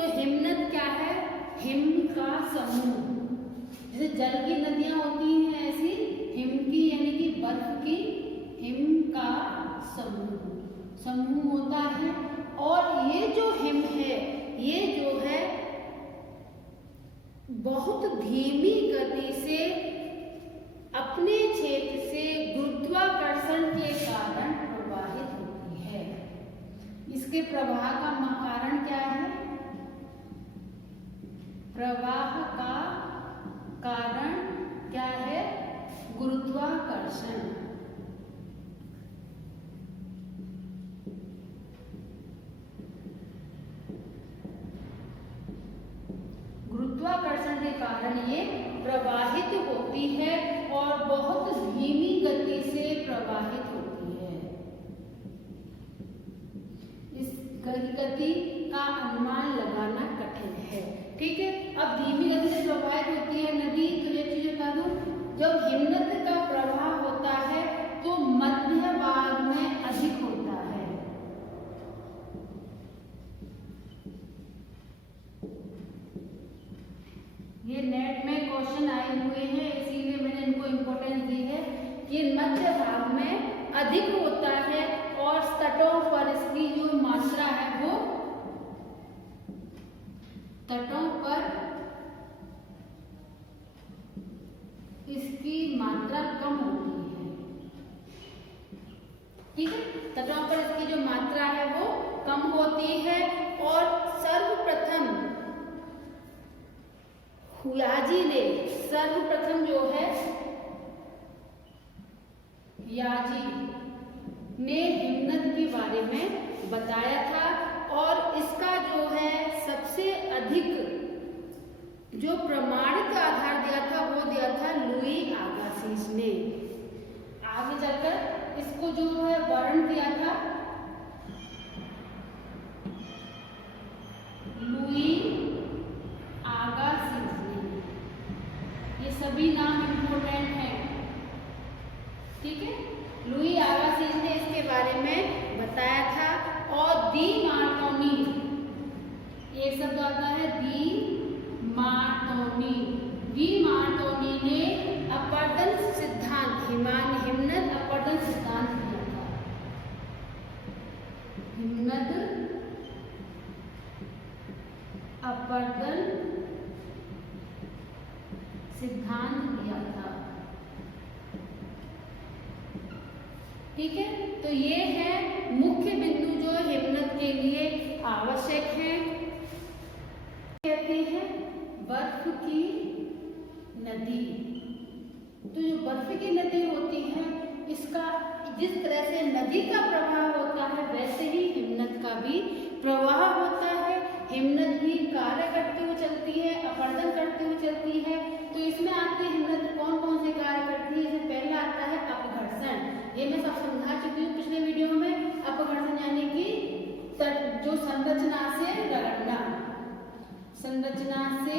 तो हिमनद क्या है? हिम का समूह। जैसे जल की नदियां होती हैं ऐसी हिम की यानी कि बर्फ की हिम का समूह होता है। और ये जो हिम है ये जो है बहुत धीमी गति से अपने क्षेत्र से गुरुत्वाकर्षण के कारण प्रवाहित होती है। इसके प्रवाह का कारण क्या है? प्रवाह का कारण क्या है? गुरुत्वाकर्षण। गुरुत्वाकर्षण के कारण ये प्रवाहित होती है और बहुत धीमी गति से प्रवाहित होती है। इस गति का अनुमान लगाना कठिन है। ठीक है, अब धीमी गति से प्रवाहित होती है नदी, तो एक चीज बता दूं, जब हिमनद का प्रवाह होता है तो मध्य भाग में अधिक होता है। ये नेट में क्वेश्चन आए हुए हैं इसीलिए मैंने इनको इम्पोर्टेंस दी है कि मध्य भाग में अधिक होता है और तटों पर इसकी जो मात्रा है वो तटों पर इसकी मात्रा कम होती है। ठीक है, तटों पर इसकी जो मात्रा है वो कम होती है। और सर्वप्रथम हुयाजी ने सर्वप्रथम जो है याजी ने हिमनद के बारे में बताया था और इसका जो है सबसे अधिक जो प्रमाणित आधार दिया था वो दिया था लुई आगासिस ने। आगे चलकर इसको जो है वर्णन दिया था लुई आगासिस ने। ये सभी नाम इम्पोर्टेंट हैं। ठीक है, लुई आगासिस ने इसके बारे में बताया था। और दी मार्कोनी, एक शब्द आता है दी मार्कोनी। दी मार्कोनी ने अपवर्तन सिद्धांत हिमनद अपवर्तन सिद्धांत दिया था। हिमनद अपवर्तन सिद्धांत दिया था। ठीक है, तो ये है मुख्य बिंदु जो हिमनद के लिए आवश्यक है। कहते हैं बर्फ की नदी। तो जो बर्फ की नदी होती है इसका जिस तरह से नदी का प्रवाह होता है वैसे ही हिमनद का भी प्रवाह होता है। हिमनद भी कार्य करती हुई चलती है, अपवर्तन करती हुई चलती है। तो इसमें आती है हिमनद कौन कौन से कार्य करती है। जैसे पहला आता है अपघर्षण, ये मैं सब समझा चुकी हूँ पिछले वीडियो में। अपघर्षण यानी कि जो संरचना से रगड़ना, संरचना से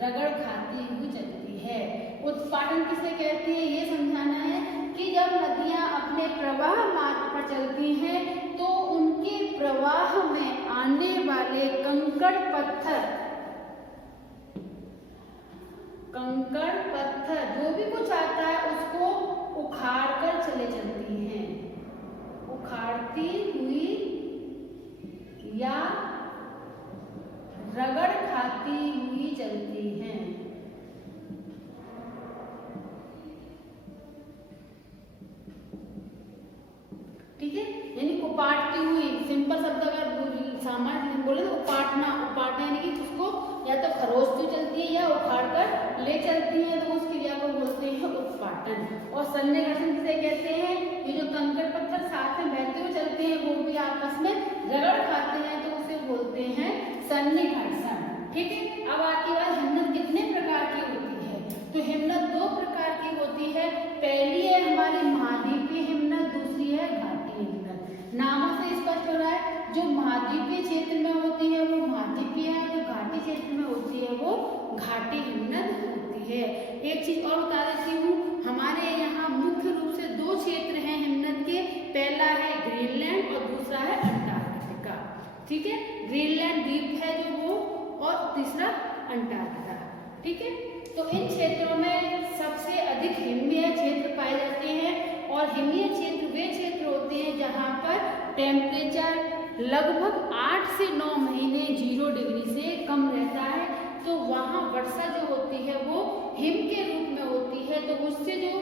रगड़ खाती हुई चलती है। उत्पाटन किसे कहते हैं ये समझाना है कि जब नदियां अपने प्रवाह मार्ग पर चलती हैं तो उनके प्रवाह में आने वाले कंकड़ पत्थर जो भी कुछ आता है उसको उखाड़ कर चले चलती हैं। उखाड़ती हुई या रगड़ खाती हुई चलती हैं। ठीक है, यानी उपाटती हुई, सिंपल शब्द अगर सामान्य बोले तो उपाटना यानी कि उसको या तो खरोचती चलती है या उखाड़ कर ले चलती है, तो उस क्रिया को बोलते हैं उत्पाटन। और सन्निकर्षण किसे कहते हैं? ये जो कंकड़ पत्थर साथ में बहते हुए चलते हैं वो भी आपस में रगड़ खाते हैं तो उसे बोलते हैं सन्निकर्षण। ठीक है, अब आती बात हिमनद कितने प्रकार की होती है। तो हिमनद दो प्रकार की होती है। पहली है हमारी महाद्वीपीय हिमनद, दूसरी है घाटी हिमनद। नामों से स्पष्ट हो रहा है जो महाद्वीपीय क्षेत्र में होती है वो महाद्वीपीय है, जो घाटी क्षेत्र में होती है वो घाटी हिमनद होती है। एक चीज और बता देती हूँ, हमारे यहाँ मुख्य रूप से दो क्षेत्र हैं हिमनद के। पहला है ग्रीनलैंड और दूसरा है अंटार्कटिका। ठीक है, ग्रीनलैंड द्वीप है जो वो, और तीसरा अंटार्कटिका। ठीक है, तो इन क्षेत्रों में सबसे अधिक हिमनीय क्षेत्र पाए जाते हैं, और हिमनीय क्षेत्र वे क्षेत्र होते हैं जहाँ पर टेम्परेचर लगभग 8 से 9 महीने 0 डिग्री से कम रहता है। तो वहाँ वर्षा जो होती है वो हिम के रूप में होती है, तो उससे जो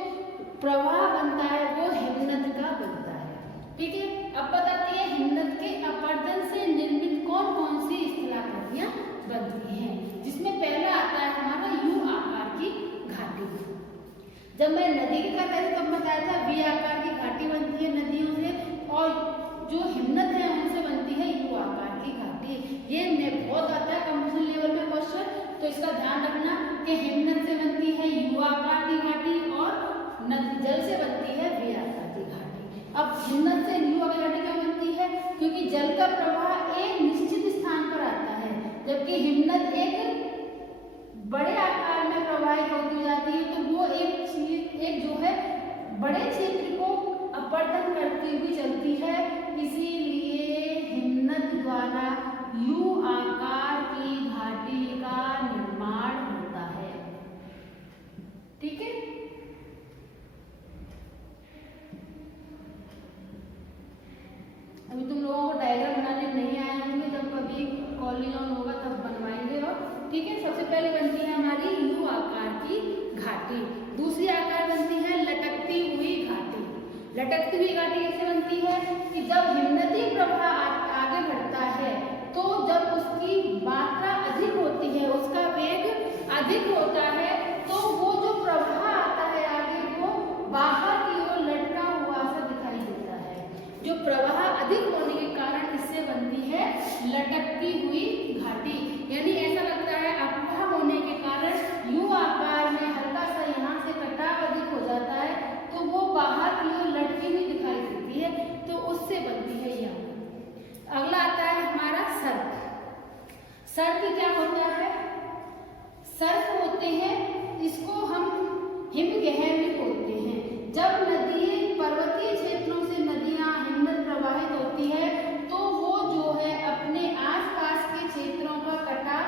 प्रवाह बनता है वो हिमनद का बनता है। ठीक है, अब बताती है हिमनद के अपरदन से निर्मित कौन कौन सी स्थलाकृतियां बनती हैं, जिसमें पहला आता है हमारा यू आकार की घाटी। जब मैं नदी की बात करी तब बताया था वी आकार की घाटी बनती है नदियों से, और जो हिमनद है उनसे बनती है यू आकार की घाटी। ये बहुत आता है कंपटीशन लेवल में क्वेश्चन, तो इसका ध्यान रखना कि हिमनद से बनती है यू आकार की घाटी और जल से बनती है वी आकार की घाटी। अब हिमनद से यू आकार की घाटी क्यों बनती है? क्योंकि जल का प्रवाह एक निश्चित स्थान पर आता है, जबकि हिमनद एक बड़े आकार में प्रवाहित होती जाती है, तो वो एक जो है बड़े क्षेत्र को अपरदन करती हुई चलती है। इसीलिए हिमनद द्वारा यू आकार की घाटी का निर्माण होता है। ठीक है, अभी तुम लोगों को डायग्राम बनाने नहीं आए होंगे, जब कभी कॉलेज ऑन होगा तब बनवाएंगे। और ठीक है, सबसे पहले बनती है हमारी यू आकार की घाटी। दूसरी आकार बनती है लटकती हुई घाटी। लटकती हुई घाटी कैसे बनती है कि जब हिमनदी प्रवाह आगे बढ़ता है, तो जब उसकी मात्रा अधिक होती है, उसका वेग अधिक होता है, तो वो जो प्रवाह आता है आगे वो बाहर की ओर लटका हुआ सा दिखाई देता है। जो प्रवाह अधिक होने के कारण इससे बनती है लटकती हुई घाटी। यानी ऐसा लगता है अप्रवाह होने के कारण यू आकार में हल्का सा यहाँ से कटाव अधिक हो जाता है, तो वो बाहर की ओर लटकी हुई दिखाई देती है, तो उससे बनती है यह। अगला आता है हमारा सर्प। सर्प क्या होता है? सर्प होते हैं, इसको हम हिमगहर बोलते हैं। जब नदी पर्वतीय क्षेत्रों से नदियां हिमनद प्रवाहित होती है, तो वो जो है अपने आसपास के क्षेत्रों का कटाव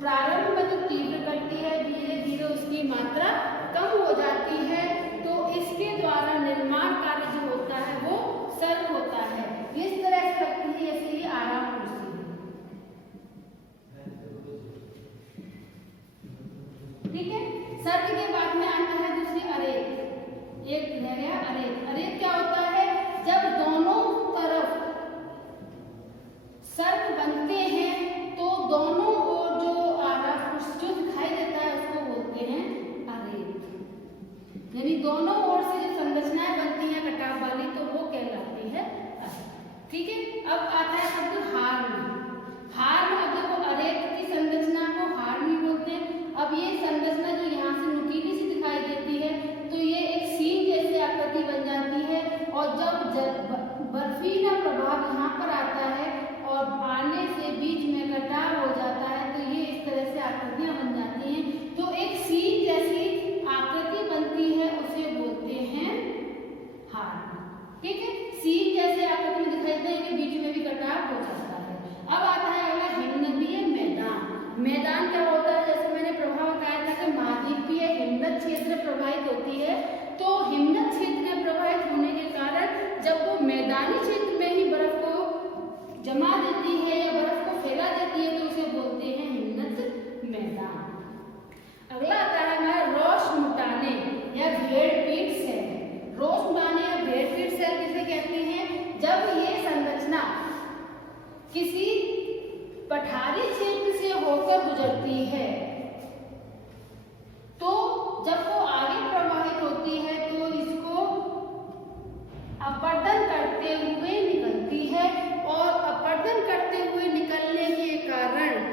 प्रारंभ में तो तीव्र करती है, धीरे धीरे उसकी मात्रा कम हो जाती है, तो इसके द्वारा निर्माण कार्य जो होता है वो सर्प होता है। इस तरह से लगती है जैसे ये आराम कुर्सी। ठीक है, सर्प के बाद में आता है दूसरी अरेत। एक रह गया अरेत। अरेत क्या होता है? जब दोनों तरफ सर्प बनते हैं, तो दोनों ओर जो जो दिखाई देता है उसको बोलते हैं अरेत। यानी दोनों ओर से जब संरचनाएं बनती हैं कटाव वाली, तो वो कहलाती है अरेत। ठीक है, अब आता है शब्द हार्न। हार्न, अब देखो अरेत की संरचना को हार्न बोलते हैं। अब ये संरचना जो यहाँ से नुकीली सी दिखाई देती है, तो ये एक सीन जैसे आकृति बन जाती है, और जब बर्फीला प्रभाव यहाँ पर आता है और आने से बीच में कटाव हो जाता है, तो ये इस तरह से आकृतियां बन जाती हैं। तो एक सीन जैसी आकृति बनती है, उसे बोलते हैं हार्न। ठीक है, सीन जैसे आकृति में दिखाई देते हैं कि बीच में भी कटाव हो जाता है। अब आता है अगला हिमनदीय मैदान। मैदान क्या होता है? जैसे मैंने प्रभाव बताया था कि महाद्वीपीय हिमनद क्षेत्र प्रभावित होती है, तो हिमनद क्षेत्र में प्रभावित होने के कारण जब वो मैदानी क्षेत्र में ही बर्फ को जमा देती है या बर्फ को फैला देती है, तो उसे बोलते हैं हिमनद मैदान। अगला आता है हमारा रोशमुटाने या भेड़पीट सेल। रोशमुटाने या भेड़पीट सेल किसे कहते हैं? जब ये संरचना किसी पठारी क्षेत्र से होकर गुजरती है, तो जब वो आगे प्रवाहित होती है, तो इसको अपरदन करते हुए निकलती है, और अपरदन करते हुए निकलने के कारण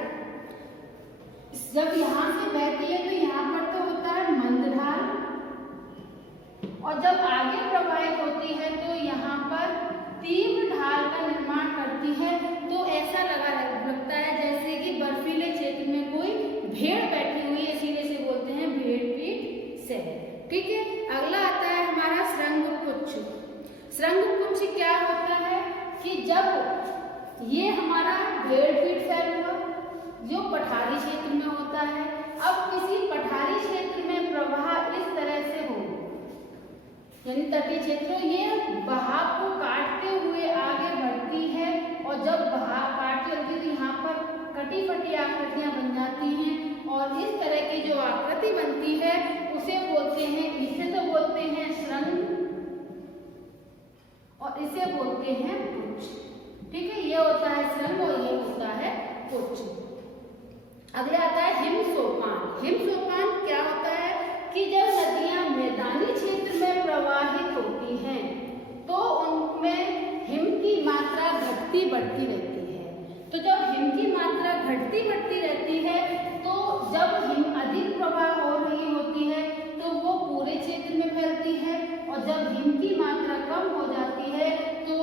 जब यहाँ से बहती है, तो यहाँ पर तो होता है मंदढाल, और जब आगे प्रवाहित होती है तो यहाँ पर तीव्र ढाल का निर्माण करती है। तो ऐसा लगता है जैसे कि बर्फीले क्षेत्र में कोई भेड़ बैठी हुई है, इसीलिए से बोलते हैं भेड़पीट सेल। ठीक है, अगला आता है हमारा श्रृंगपुच्छ। श्रृंगपुच्छ क्या होता है कि जब ये हमारा यानी तटीय क्षेत्रों, ये बहाव को काटते हुए आगे बढ़ती है और जब बहाव काटती होती है तो यहाँ पर कटी फटी आकृतियां बन जाती हैं और इस तरह की जो आकृति बनती है उसे बोलते हैं, इसे तो बोलते हैं सुरंग और इसे बोलते हैं पुच्छ। ठीक है, ये होता है सुरंग और ये होता है पुच्छ। अगला आता है हिम सोपान। हिम सोपान क्या होता है कि जब नदियां मैदानी क्षेत्र में प्रवाहित होती हैं तो उनमें हिम की मात्रा घटती बढ़ती रहती है। तो जब हिम की मात्रा घटती बढ़ती रहती है तो जब हिम अधिक प्रवाह हो रही होती है तो वो पूरे क्षेत्र में फैलती है और जब हिम की मात्रा कम हो जाती है तो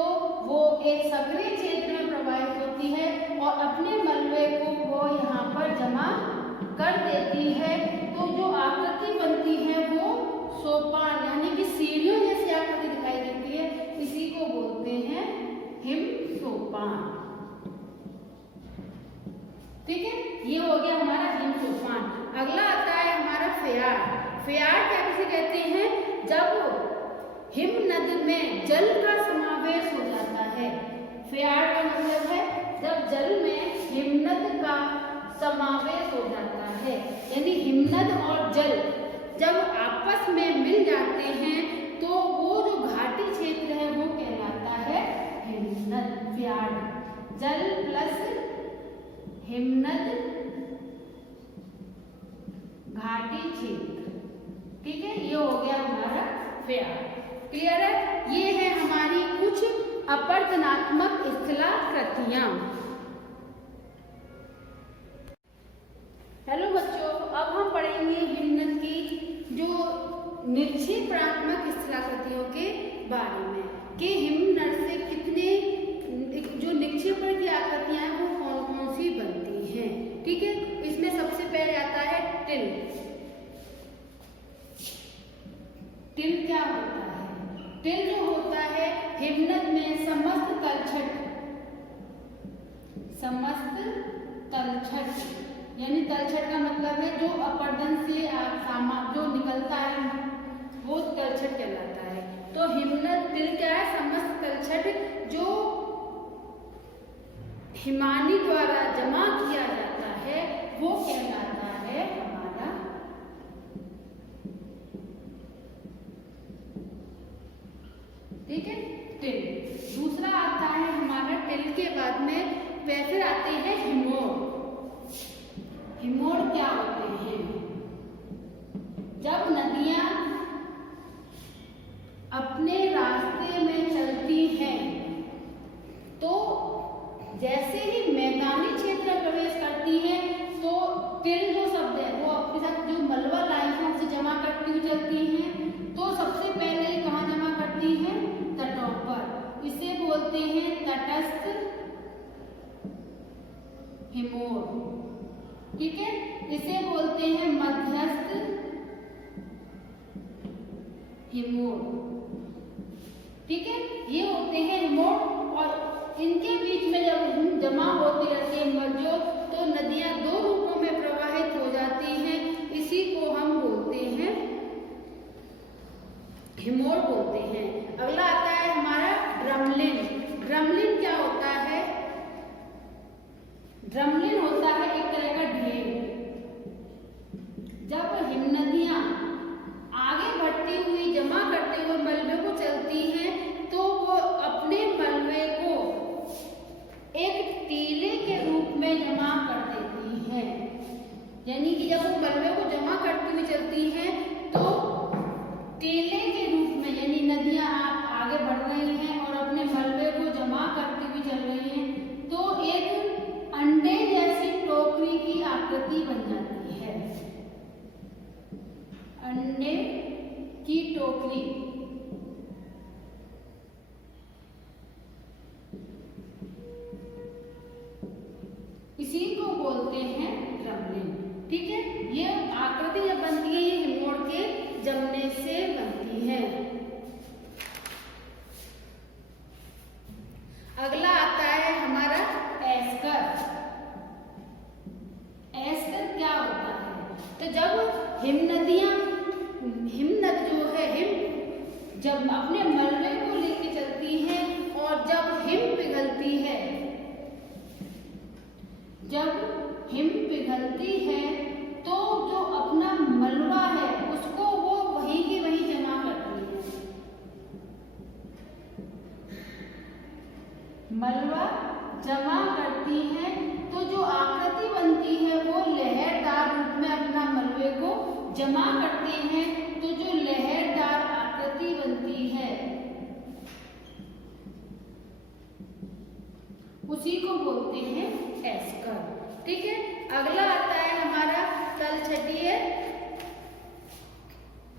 वो एक सक्रिय क्षेत्र में प्रवाहित होती है और अपने मलबे को वो यहाँ पर जमा कर देती है। तो जो आकृति बनती है वो सोपान यानी कि सीढ़ियों जैसी आकृति दिखाई देती है, इसी को बोलते हैं हिम सोपान। ठीक है, ये हो गया हमारा हिम सोपान। अगला आता है हमारा फ्यार। फ्यार क्या किसे कहते हैं? जब हिम नद में जल का समावेश हो जाता है। फ्यार का मतलब है जब जल में हिमनद का समावेश हो जाता है, यानी हिमनद और जल जब आपस में मिल जाते हैं तो वो जो घाटी क्षेत्र है वो कहलाता है हिमनद। फ्यार जल प्लस हिमनद घाटी क्षेत्र। ठीक है, ये हो गया हमारा फ्यार। क्लियर है? ये है हमारी कुछ अपरदनात्मक स्थलाकृतियां। हेलो बच्चों, अब हम पढ़ेंगे हिमनद की जो निक्षेपात्मक स्थलाकृतियों के बारे में कि हिमनद से कितने जो निक्षेपण की आकृतियां हैं वो कौन कौन सी बनती हैं। ठीक है, इसमें सबसे पहले आता है टिल। टिल क्या होता है? टिल जो होता है हिमनद में समस्त तलछट यानी तलछट का मतलब है जो अपरदन से जो निकलता है वो तलछट कहलाता है। तो हिमनद टिल क्या है? समस्त तलछट जो हिमानी द्वारा जमा किया जाता है वो कहलाता है हमारा ठीक है टिल। दूसरा आता है हमारा टिल के बाद में फिर आते हैं हिमोर। हिमोर क्या होते हैं? जब नदियां अपने रास्ते में चलती हैं तो जैसे ही मैदानी क्षेत्र में प्रवेश करती हैं तो टिल जो शब्द है वो अपने साथ जो मलबा लाई है उसे जमा करती हुई चलती हैं। तो सबसे पहले कहाँ जमा करती हैं? तटों पर। इसे बोलते हैं तटस्थ हिमोर। ठीक है, इसे बोलते हैं मध्यस्थ हिमोर। ठीक है, ये होते हैं हिमोर और इनके बीच में जब जमा होती रहती है मध्यों तो नदियां दो रूपों में प्रवाहित हो जाती हैं। इसी को हम बोलते हैं हिमोर बोलते हैं। अगला आता है हमारा ड्रमलिन। ड्रमलिन क्या होता है? ड्रमलिन होता है एक तरह का ढेर। जब हिमनदियां आगे बढ़ती हुई जमा करते हुए मलबे को चलती हैं तो वो अपने मलबे को एक टीले के रूप में जमा कर देती हैं। यानी कि जब वो मलबे को जमा करती हुई चलती हैं तो टीले के रूप में, यानी नदियां आगे बढ़ रही हैं और अपने मलबे को जमा करती हुई चल रही हैं तो एक अंडे जैसी टोकरी की आकृति बन जाती है। अंडे की टोकरी। इसी को बोलते हैं ड्रमलिन। ठीक है, ये आकृति जब बनती है ये हिमोर के जमने से बनती है। अगला आता है हमारा एस्कर। एस्कर क्या होता है? तो जब हिमनद जो है जब अपने मलबे को लेके चलती हैं और जब हिम पिघलती है, जब हिम पिघलती है तो जो अपना मलबा है उसको वो वहीं की वहीं जमा करती है। मलबा जमा करती है तो जो आकृति बनती है वो लहरदार रूप में अपना मलबे को जमा करते हैं, तो जो लहरदार आकृति बनती है उसी को बोलते हैं एस्कर। ठीक है, अगला आता है हमारा तलछटीय।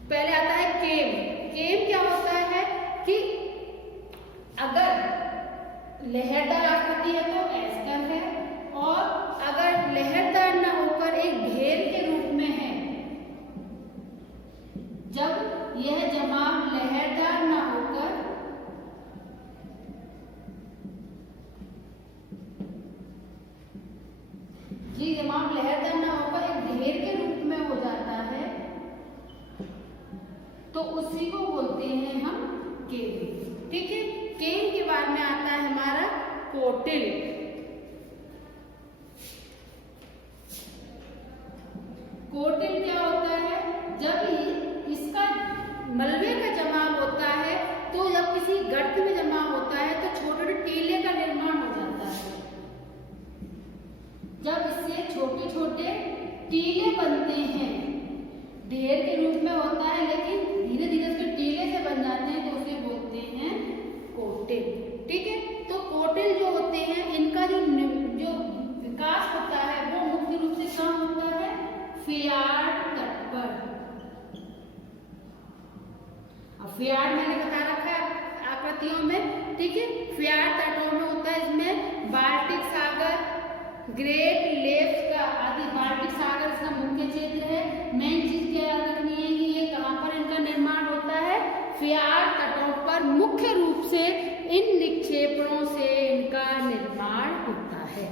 पहले आता है केम। केम क्या होता है कि अगर लहरदार आकृति है तो एस्कर है, और अगर लहरदार ना होकर एक ढेर के रूप में है, जब यह जमाव लहरदार ना होकर ये जमाव लहरदार ना होकर एक ढेर के रूप में हो जाता है, तो उसी को बोलते हैं हम केम। ठीक है, केम के बाद में आता है हमारा कोटिल। कोटिल क्या होता है? जब इसका मलबे का जमाव होता है तो जब किसी गर्त में जमा होता है तो छोटे छोटे टीले का निर्माण हो जाता है। जब इससे छोटे छोटे टीले बनते हैं, ढेर के रूप में होता है लेकिन धीरे धीरे उसके टीले से बन जाते हैं, तो उसे बोलते हैं कोटिल। ठीक है, तो कोटिल जो होते हैं इनका जो विकास होता है वो मुख्य रूप से कहाँ होता है? फ्यार्ड तट पर। अब फ्यार्ड मैंने बता रखा है आकृतियों में। ठीक है, फ्यार्ड तटों में होता है, इसमें बाल्टिक सागर, ग्रेट लेक्स का आदि, बाल्टिक सागर इसका मुख्य क्षेत्र है। मेन चीज क्या याद रखनी है कि ये कहाँ पर इनका निर्माण होता है? फ्यार्ड तटों पर मुख्य रूप से इन निक्षेपणों से इनका निर्माण होता है।